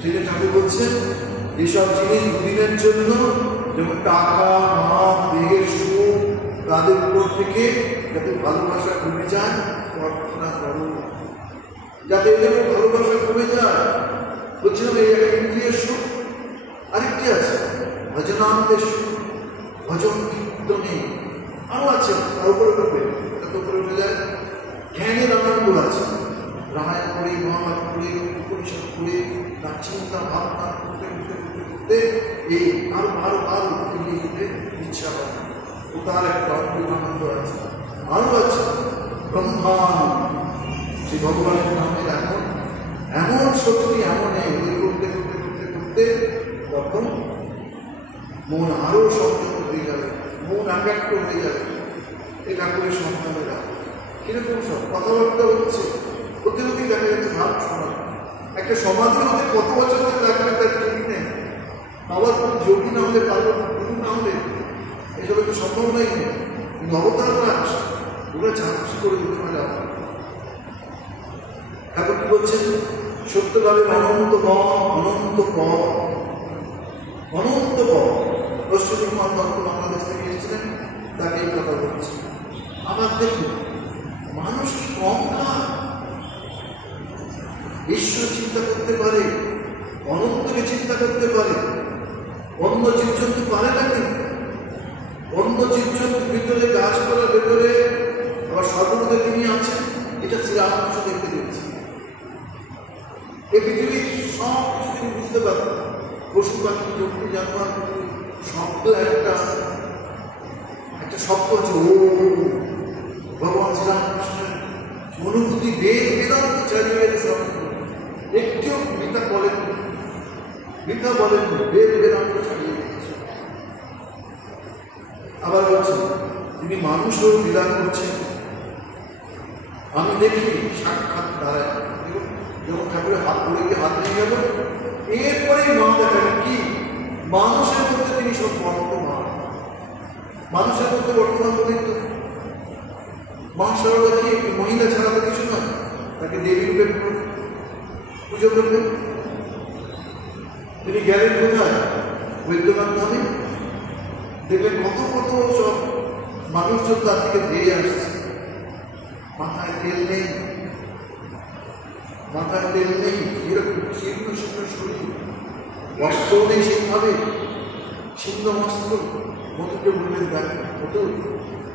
যেটা ঠাকুর বলছেন, এইসব জিনিস দুদিনের জন্য, যেমন টাকা, মাপ, দেহের সুখ, তাদের উপর থেকে যাতে ভালোবাসা কমে যায় প্রার্থনা করো, যাতে এদের ভালোবাসা কমে যায়। বলছিলাম এই একটা ইন্দ্রিয় সুখ, আরেকটি আছে ভজনান্তের সুখ, ভজন কীর্তনে আরো আছে, তার উপরে উঠবে, এত উপরে উঠে যায়। জ্ঞানের আনন্দ আছে, রামায়ণ পড়ে, মহাভারত পড়ে, উপনিষদ পড়ে, তার চিন্তা ভাবনা করতে করতে করতে করতে এই আরো আরো আরো এগিয়ে যেতে ইচ্ছা হয়। ও তার একটা অদ্ভুত আনন্দ আছে। আরো আছে ব্রহ্মাণ্ড, সেই ভগবানের নামের এমন এমন শক্তি, এমন করতে করতে করতে করতে তখন মন আরো সংযত হয়ে যাবে, মন একাগ্র হয়ে যাবে। এই ঠাকুরের সন্তানেরা কিরকম সব কথাবার্তা হচ্ছে, প্রতি দেখা যাচ্ছে ভাব শোনা। একটা সমাধি হতে কত বছর ধরে লাগবে তার ঠিক নেই। আবার কোনো যোগী না হলে, পারবো গুরু না হলে এসব তো সম্ভব নয়। কিন্তু অবতাররা আসে, ওরা চাকরি করে দিতে পারে। ঠাকুর কি বলছেন? সত্যভাবে অনন্ত অনন্ত অনন্ত রশ্মি কুমার দত্ত বাংলাদেশ থেকে এসেছিলেন, তাকে এই কথা বলছি। আবার দেখুন মানুষ কি কম খায়, ঈশ্বর চিন্তা করতে পারে, অনন্তকে চিন্তা করতে পারে, অন্য জীবজন্তু পারে না। কিন্তু অন্য জীবজন্তুর ভিতরে, গাছপালার ভেতরে আবার সর্বদা তিনি আছেন, এটা শ্রীরামকৃষ্ণ দেখতে পেয়েছি। এই পৃথিবীর সব কিছু তিনি বুঝতে পারতেন। পশু পাখি, জন্তু জানোয়ার, শব্দ একটা শব্দ আছে। ও ভগবান শ্রীরামকৃষ্ণের অনুভূতি, বেদ বেদান্ত ছাড়িয়ে সব একটিও মিথ্যা বলেন, মিথ্যা বলেন, বেদ বেদান্ত ছাড়িয়ে গেছে। আবার বলছেন তিনি মানুষও লীলা করছেন। আমি দেখি সাক্ষাৎ দাঁড়ায়, যখন ঠাকুরের হাত পড়ে গিয়ে হাত নিয়ে গেল, এরপরে মা দেখালেন কি মানুষের মধ্যে তিনি সব বর্তমান। মানুষের মধ্যে বর্তমান বলেন তো মা সরলা কি মহিলা ছাড়া তো কিছু না, তাকে দেবী রূপে পুজো করবেন। তিনি গেলেন কোথায়? বৈদ্যনাথ ধামে। দেখলেন কত কত সব মানুষজন তার দিকে ধেয়ে আসছে। মাথায় তেল নেই, মাথায় তেল নেই, এরকম শীর্ণ শীর্ণ শরীর, বস্ত্র নেই সেইভাবে, ছিন্ন বস্ত্র। মধুকে বললেন দেখ মধু,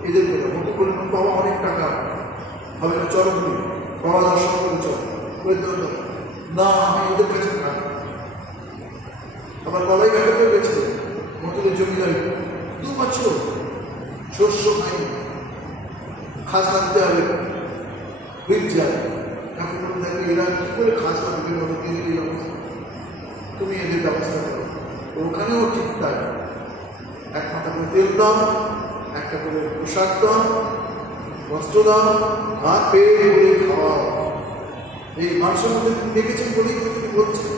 এদের বলে মধু বললেন বাবা অনেক টাকা হবে না, চলো তুমি বাবা দর্শন করে চল। না আমি ওদের কাছে খাই। আবার গলায় বেড়াতে গেছে মধুদের জমিদারি 2 বছর শস্য হয়নি, খাস আনতে হবে, হুইপ যায়। ঠাকুর বলে দেখবে এরা কি করে খাস আনবে, বলো এই অবস্থা, তুমি এদের ব্যবস্থা করো। ওখানেও ঠিক তাই, এক মাথা করে তেল দাও, একটা করে পোশাক দাও, বস্ত্র দাও, আর পেয়ে খাওয়া। এই মানুষের মধ্যে দেখেছেন বলেই তিনি বলছেন।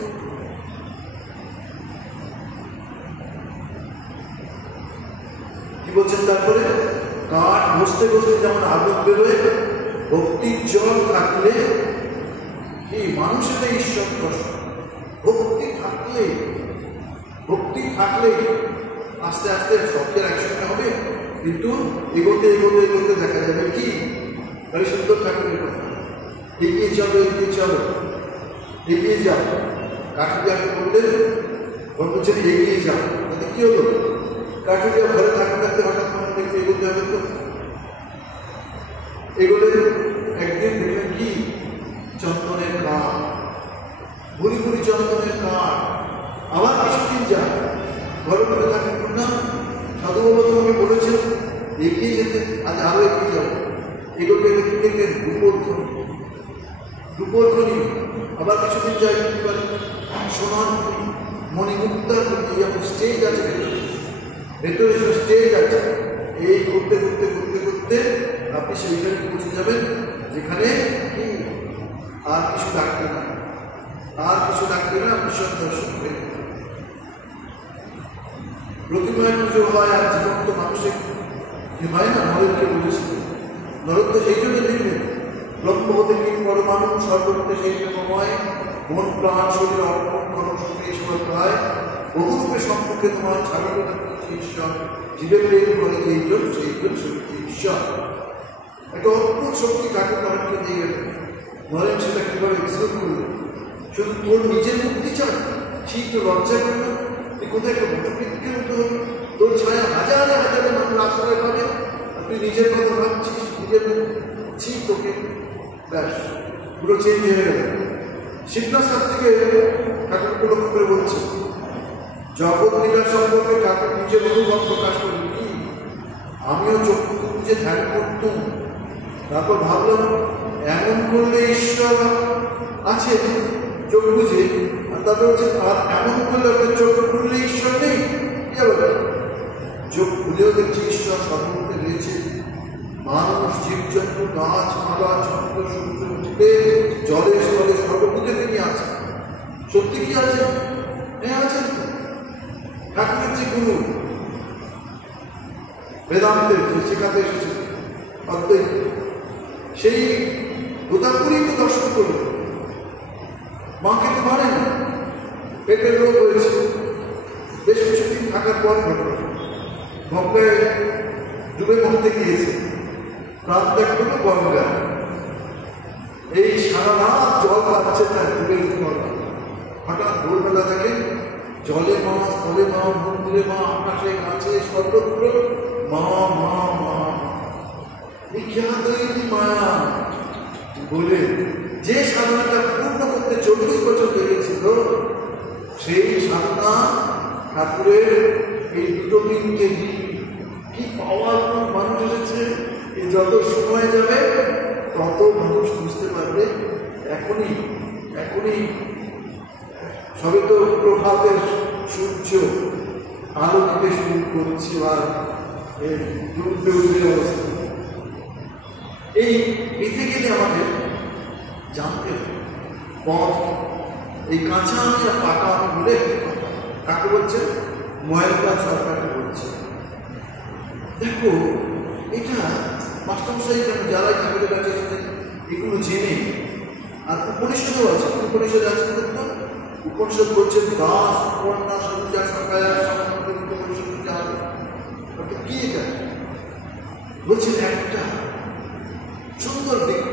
কি বলছেন তারপরে? কাঠ বসতে বসতে যেমন আগুন বেরোয়, ভক্তির জল থাকলে কি মানুষের ঈশ্বর প্রশ্ন। ভক্তি থাকলে আস্তে আস্তে শব্দের একসঙ্গে হবে, কিন্তু এগোতে এগোতে এগোতে দেখা যাবে কি তাহলে সুন্দর ঠাকুরের কথা, এগিয়ে চলো এগিয়ে চলো এগিয়ে যাও। কাঠুরিয়াকে বললেন বলছেন এগিয়ে যাও, তাতে কি হলো? কাঠুরিয়া ঘরে থাকতে থাকতে হঠাৎ মনে দেখতে এগোতে হবে, তো এগোলে একদিন দেখলেন কি চন্দনের কাঠ, ভুরি ভুরি চন্দনের কাঠ। আবার কিছুদিন যায়, ঘরে ঘরে থাকেন না, সাধুবাবু তোমাকে বলেছেন এগিয়ে যেতে, আজ আরো এগিয়ে যাবো। এগোতে এগোতে দেখলেন রূপোর খনি। আবার কিছুদিন যায় সোনার খনি, মণিমুক্তার খনি, যেমন স্টেজ আছে ভেতরে স্টেজ আছে। এই করতে করতে করতে করতে আপনি সেইখানে পৌঁছে যাবেন যেখানে আর কিছু ডাকবে না, আর কিছু ডাকবে না, ঈশ্বর দর্শন হয়ে যাবে। প্রতিমায় পুজো হয়, আর জীবন্ত মানুষের হয় না। নরেন্দ্র বলেছিল, নরেন্দ্র এই জন্য লিখলেন ব্রহ্ম হতে কি পরমাণু সর্বরূপে সেই প্রেমময়, মন প্রাণ শরীর অর্পণ করো সঙ্গে ঈশ্বর পায়, বহুরূপে সম্মুখে তোমার ছাড়িয়ে ঈশ্বর, জীবের প্রেম করে যেইজন সেইজন শরীর ঈশ্বর। একটা অদ্ভুত শক্তি ঠাকুর নরেনকে দিয়ে গেল। নরেন সেটা কিভাবে এক্সপ্লেন করলো, শুধু তোর নিজের মুক্তি চায়, সেই তো লজ্জা করলো, তুই কোথায় একটা বটবৃক্ষের মতো হবি, তোর ছায়া হাজারে হাজারে মানুষ আশ্রয় পাবে, আর তুই নিজের কথা ভাবছিস, নিজের মুক্তি তোকে ব্যাস পুরো চেঞ্জ হয়ে গেল। শিবনাথ শাস্ত্রীকে ঠাকুরকে লক্ষ্য করে বলছে, জগৎ লীলা সম্পর্কে ঠাকুর নিজের অনুভব প্রকাশ করলেন কি, আমিও চক্ষু খুঁজে ধ্যান করতুম, তারপর ভাবলাম এমন করলে ঈশ্বর আছে চোখ বুঝে, আর তারপর হচ্ছে আর এমন করলে আপনার চোখ খুললে ঈশ্বর নেই, কি হবে? চোখ খুলেও দেখছি ঈশ্বর সর্বত্র রয়েছে। মানুষ, জীবজন্তু, গাছপালা, চন্দ্র, সূর্য, উঠবে জলে স্থলে সর্বভূতে তিনি আছেন। সত্যি কি আছেন? হ্যাঁ আছেন তো। ঠাকুরের যে গুরু বেদান্তের শেখাতে এসেছে অদ্বৈত, সেই গোদাপুরী তো দর্শন করল। মাকে তো মানে না, পেটের রোগ হয়েছে, বেশ কিছুদিন থাকার পর গঙ্গায় ডুবে মরতে গিয়েছে, প্রাণ ত্যাগ করলো গঙ্গা। এই সারা রাত জল পাচ্ছে তার ডুবে গঙ্গা। হঠাৎ ভোরবেলা দেখে জলে মা, স্থলে মা, মন্দিরে মা, আকাশে গাছে সর্বত্র মা মা মা। মায়া বলে যে সাধনাটা পূর্ণ করতে 40 বছর লেগেছিল, সেই সাধনা ঠাকুরের এই দুটো দিনকে কি পাওয়ার মানুষ এসেছে। এই যত সময় যাবে তত মানুষ বুঝতে পারবে। এখনই এখনই সবে তো প্রভাতের সূর্য আলো দিতে শুরু করছে, আর ডুবতে উঠে অবস্থা। এই এতে গেলে আমাদের জানতে পথ, এই কাঁচা আমি আর পাকা আমি বলে কাকে বলছে, ময়লা সরকারকে বলছে। দেখো এটা মাস্টারমশাই কেন যারা ঠাকুরের কাছে এসেছেন এগুলো জেনে, আর উপনিষদেও আছে, উপনিষদে আছে কিন্তু উপনিষদ বলছেন দাস পূর্ণা সঞ্জা সকায়া কি এটা বলছেন, একটা সুন্দর বৃক্ষ,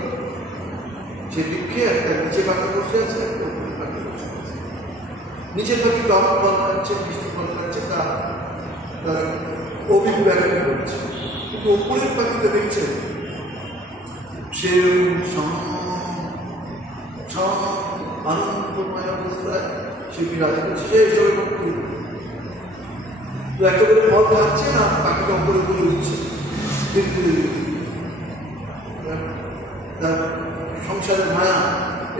সে বৃক্ষে একটা নিচে পাখি বসে আছে, একটা উপরে পাখি বসে আছে। নিচের পাখি টক ফল খাচ্ছে, মিষ্টি ফল খাচ্ছে, তার অভিজ্ঞতা করছে, কিন্তু উপরের পাখিতে দেখছে সে আনন্দময় অবস্থায় সে বিরাজ করছে, সে এসবের মধ্যে একটা করে ফল খাচ্ছে না, পাখিটা উপরে করে উঠছে, তার সংসারের মায়া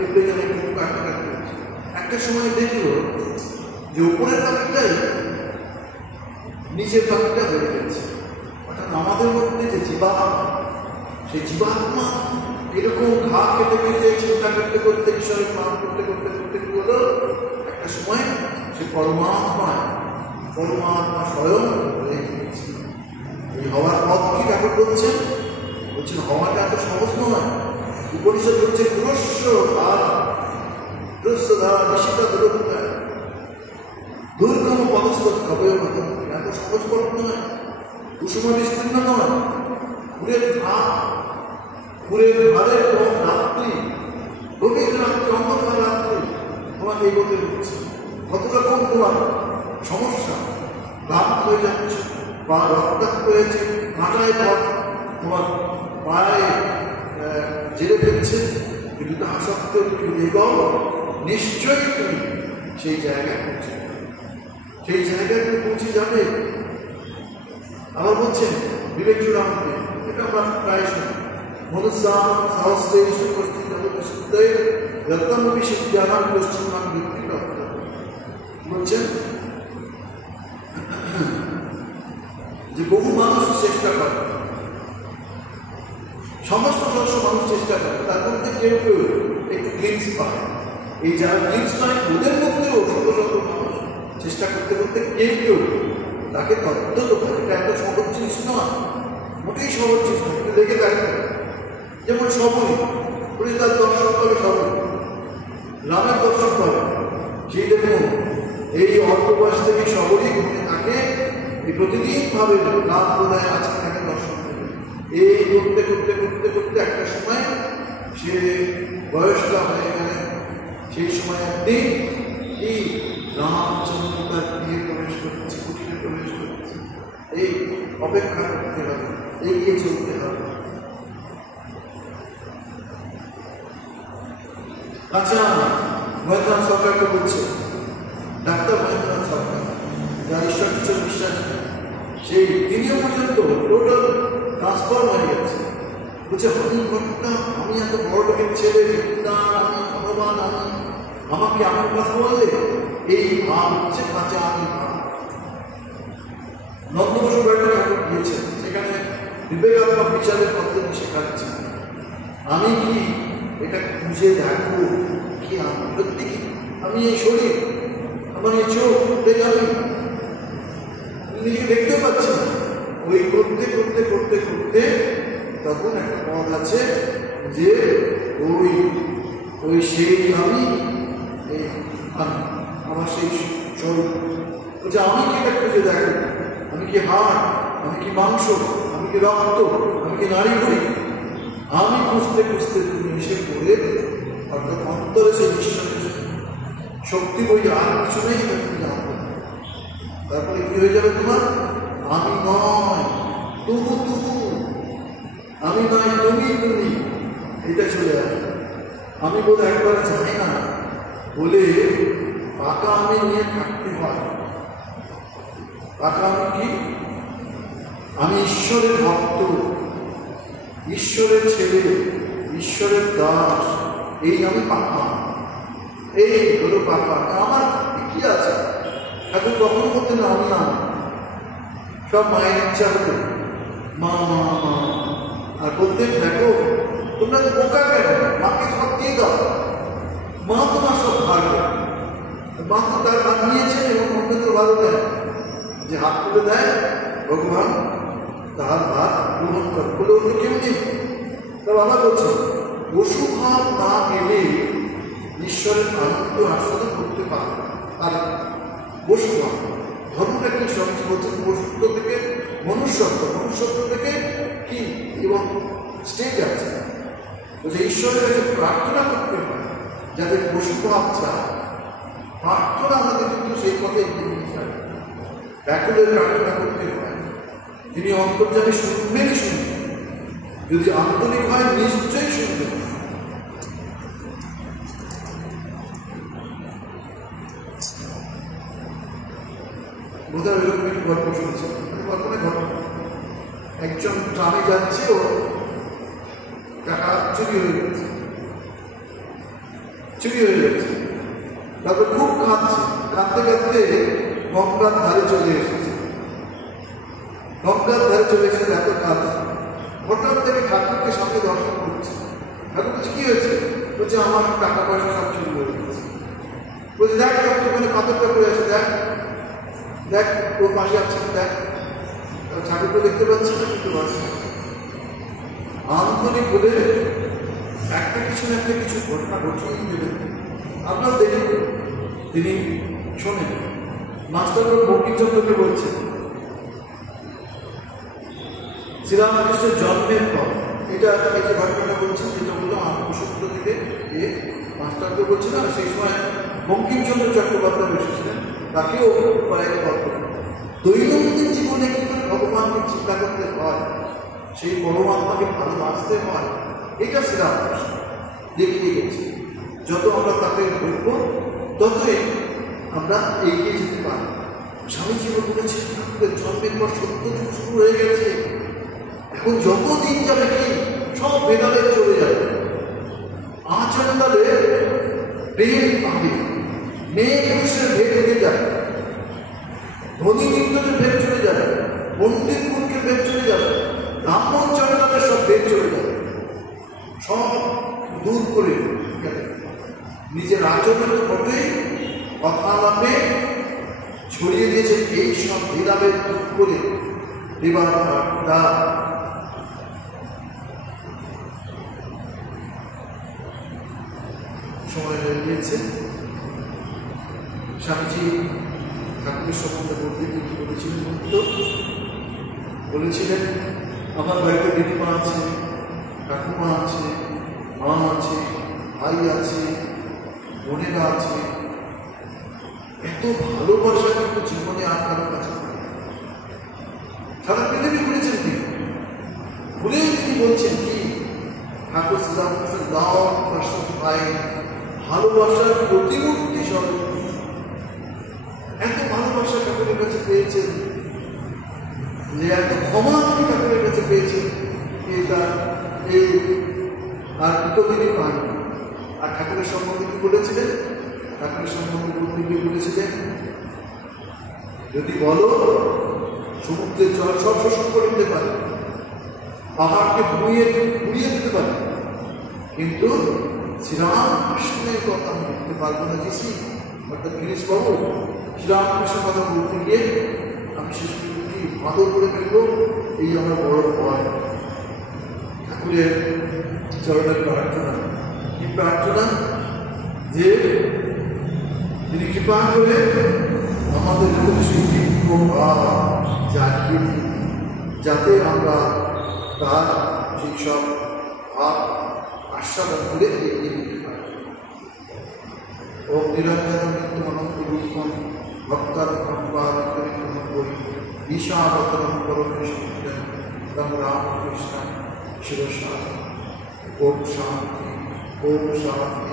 এগুলো যেন একটু কাটাকাটি করছে। একটা সময় দেখল যে উপরের পাখিটাই নিচের পাখিটা হয়ে গেছে। অর্থাৎ আমাদের মধ্যে যে জীবাত্মা, সেই জীবাত্মা এরকম ঘা খেতে খেতে চিন্তা করতে করতে ঈশ্বরের নাম করতে করতে করতে কি হলো, একটা সময় সে পরমাত্মা স্বয়ং হয়ে গেছে। এই হওয়ার পথ কি ঠাকুর বলছেন, হওয়াটা এত সহজ নয়। উপনিষদ হচ্ছে পুরস্য ধারা, পুরস্য ধারা নিশিতা দূরত্বা দুর্গম পদস্থ খবর মতো, এত সহজ পথ নয়, কুসুম বিস্তীর্ণ নয়। ফুলের ভারের রাত্রি, গভীর রাত্রি, অন্ধকার রাত্রি তোমাকে এগোতে হচ্ছে। কত রকম তোমার সমস্যা, লাভ হয়ে যাচ্ছে বা রক্তাক্ত হয়েছে, কাঁটায় পথ তোমার পায়ে জেলে ফেলছে, কিন্তু তাহা সত্ত্বেও তুমি এগোও, নিশ্চয়ই তুমি সেই জায়গায় পৌঁছে, সেই জায়গায় তুমি পৌঁছে যাবে। আবার বলছেন বিবেক চূড়ামণি, এটা আমরা প্রায় শুনি, মনুষ্যান সাহস্তে উপস্থিত শুদ্ধে রত্ন বিশুদ্ধানাম পশ্চিমাং ব্যক্তি বলছেন যে বহু মানুষ চেষ্টা করে, সমস্ত মানুষ চেষ্টা করে, তার মধ্যে কেউ কেউ একটু গ্লিমস পায়। এই যারা গ্লিমস পায় ওদের মধ্যেও শত শত মানুষ চেষ্টা করতে করতে কেউ কেউ তাকে তত্ত্ব পায়। এটা এত সহজ জিনিস নয়, মোটেই সহজ জিনিস নয়। কিন্তু দেখে থাকতে যেমন সবই উনি তার দর্শন করে, সবই রামের দর্শন করে, সেই দেখুন এই অল্প বয়স থেকে সবরই ঘুরে থাকে, প্রতিদিন ভাবে রাম বোধহয় আজকে তাকে দর্শন করবে, এই করতে করতে করতে করতে একটা সময় সে বয়সটা হয়ে গেলেন। সেই সময় একদিন কি রামচন্দ্র তার গৃহে প্রবেশ করছে, কুটিরে প্রবেশ করছে। এই অপেক্ষা করতে হবে, এগিয়ে চলতে হবে। আচ্ছা, মহেন্দ্রনাথ সরকারকে বলছে, ডাক্তার মহেন্দ্রনাথ সরকার, যার ঈশ্বর কিছু বিশ্বাস নেই, সেই তিনিও পর্যন্ত টোটাল ট্রান্সফর্ম হয়ে গেছে। বলছে, আমি ঘটনা, আমি এত বড় লোকের ছেলে, আমি ভগবান, আমাকে আমার কথা বললে এই ভাব হচ্ছে কাঁচা আমি ভাব। নন্দবসু বাড়িতে ঠাকুর গিয়েছেন, সেখানে বিবেকাত্মক বিচারের পদ্ধতি শেখাচ্ছে। আমি কি এটা খুঁজে দেখবো কি আমি সত্যি কি আমি এই শরীর, আমার এই চোখ, আমি নিজেকে দেখতে পাচ্ছি না। ওই করতে করতে করতে করতে তখন একটা পথ আছে যে ওই ওই সেই আমি আমার সেই চোখ, যে আমি কি এটা খুঁজে দেখবো, আমি কি হাড়, আমি কি মাংস, আমি কি রক্ত, আমি কি নারী করি, আমি খুঁজতে খুঁজতে তুমি এসে পড়ে অর্থাৎ অন্তরে সে ঈশ্বরের শক্তি বই আর কিছু নেই, তুমি জানতে। তারপরে কি হয়ে যাবে তোমার, আমি নয় তবু তবু, আমি নয় তুমি তুমি, এটা চলে আসবে। আমি বলে একবার জানি না বলে পাকা আমি নিয়ে থাকতে হয়। পাকা আমি কি, আমি ঈশ্বরের ভক্ত, ঈশ্বরের ছেলে, ঈশ্বরের দাস, এই আমি পাকা, এই হলো পাকা। আমার কি আছে, ঠাকুর কখনো করতে না আমি না, সব মায়ের ইচ্ছা হতো, মা মা মা। আর বলতে দেখো তোমরা তো বোকা কেন, মাকে সব দিয়ে দাও, মা তোমার সব ভালো। মা তো তার হাত নিয়েছেন এবং মনে তো ভালো দেয়, যে হাত তুলে দেয় ভগবান তাহার ভাত গ্রহণ করে, বলে অন্য কেউ নেই। তা বাবা বলছে, পশুভাব না গেলে ঈশ্বরের আনন্দ আস্বাদন করতে পারে। আর পশুভাব ধর্মটা কি সবচেয়ে বলছেন, পশুত্ব থেকে মনুষ্যত্ব, মনুষ্যত্ব থেকে কি এবং স্টেজ আছে, বলছে ঈশ্বরের কাছে প্রার্থনা করতে হয় যাতে পশুভাব চায়। প্রার্থনা আমাদের কিন্তু সেই পথে ব্যাকুলের প্রার্থনা করতে হয়। তিনি অন্তর্জামী শুনবেনই শুনবেন, যদি আন্তরিক হয় নিশ্চয়ই শুনবেন। বোধহয় এরকম একটি গল্প শুনছে, কল্পনা ঘটনা, একজন ট্রামে যাচ্ছে, ও টাকা চুরি হয়ে গেছে, তারপর খুব কাঁদছে, কাঁদতে কাঁদতে গঙ্গার ধারে চলে এসেছে। গঙ্গার ধারে চলে এসে এত কাঁদছে, হঠাৎ থেকে ঠাকুরকে সামনে দর্শন করছে। ঠাকুর বলছে, কি হয়েছে? বলছে, আমার টাকা পয়সা সব চুরি হয়ে গেছে। বলছে, দেখ ওখানে পাথরটা পড়ে আছে, দেখ দেখ ওর পাশে আছে, দেখ। ঠাকুরকে দেখতে পাচ্ছে না, কিন্তু পাচ্ছে আন্তরিক বলে একটা কিছু না একটা কিছু ঘটনা ঘটিয়েই দেবেন। আপনার দেখুন, তিনি শোনেন, মাস্টার বঙ্কিমচন্দ্রকে বলছে, শ্রীরামকৃষ্ণের জন্মের পর এটা এই যে ঘটনাটা বলছেন, যেটা বললাম আত্মসূত্র থেকে এ মাস্টারকে বলছে না, সেই সময় বঙ্কিমচন্দ্র চট্টোপাধ্যায় এসেছিলেন, তাকেও কয়েক গল্প। দৈনন্দিন জীবনে কি করে ভগবানকে চিন্তা করতে হয়, সেই পরমাত্মাকে ভালোবাসতে হয়, এটা শ্রীরামকৃষ্ণ দেখিয়ে গেছে। যত আমরা তাকে ধরব ততই আমরা এগিয়ে যেতে পারি। স্বামীজি বলেছে, ঠাকুরের জন্মের পর সত্য যুগ শুরু হয়ে গেছে, এখন যত দিন যাবে কি সব বেদালে চলে যাবে। আচরণালে প্রেম পাবে, মেয়ে পুরুষের ভেদ উঠে যায়, ধনী নির্দনের ভেদ চলে যাবে, পণ্ডিত মূর্খের ভেদ চলে যাবে, ব্রাহ্মণ চরণাদের সব ভেদ চলে যাবে, সব দূর করে নিজের আচরণের পথে কথা আলাপে ছড়িয়ে দিয়েছে এই সব ভেদাভেদ দূর করে দেবার বার্তা। সময় হয়ে গিয়েছে। স্বামীজি ঠাকুরের সম্বন্ধে বলতে কি বলেছিলেন? বলেছিলেন আমার বাড়িতে দিদিমা আছে, ঠাকুমা আছে, মা আছে, ভাই আছে, বোনেরা আছে। এত ভালোবাসা কিন্তু জীবনে আর কারো কাছে সারা পৃথিবী ঘুরেছেন তিনি, ঘুরেই তিনি বলছেন কি ঠাকুর শ্রীরামকৃষ্ণ দাও ভাই ভালোবাসার প্রতিমূর্তি স্বরূপ। এত ভালোবাসা ঠাকুরের কাছে পেয়েছেন যে এত ক্ষমা তিনি ঠাকুরের কাছে পেয়েছেন, এটা এই আর কৃতজ্ঞ পান। আর ঠাকুরের সম্বন্ধে কি বলেছিলেন? ঠাকুরের সম্বন্ধে বলতে গিয়ে বলেছিলেন, যদি বলো সমুদ্রের জল সব শোষণ করে দিতে পারে, পাহাড়কে ঘুরিয়ে দিতে পারে, কিন্তু শ্রীরামকৃষ্ণের কথা আমি লিখতে পারবো না। জিসি অর্থাৎ গিরিশ বাবু শ্রীরামকৃষ্ণের কথা বলতে গিয়ে আমি শেষ পর্যন্ত আদর করে ফেলবো, এই আমার বড় ভয়। ঠাকুরের চরণের প্রার্থনা, কি প্রার্থনা? যে তিনি কৃপা করে আমাদের জাগিয়ে দিন, যাতে আমরা তার সেই সব ভাব আস্বাদন করে এগিয়ে দিতে পারি। ও নিরঞ্জন নিত্য অনন্ত রূপম ভক্তারূপম করি ঈশাবতরম পরমেশ্বর রাম কৃষ্ণ শিরসা। ওম শান্তি, ওম শান্তি।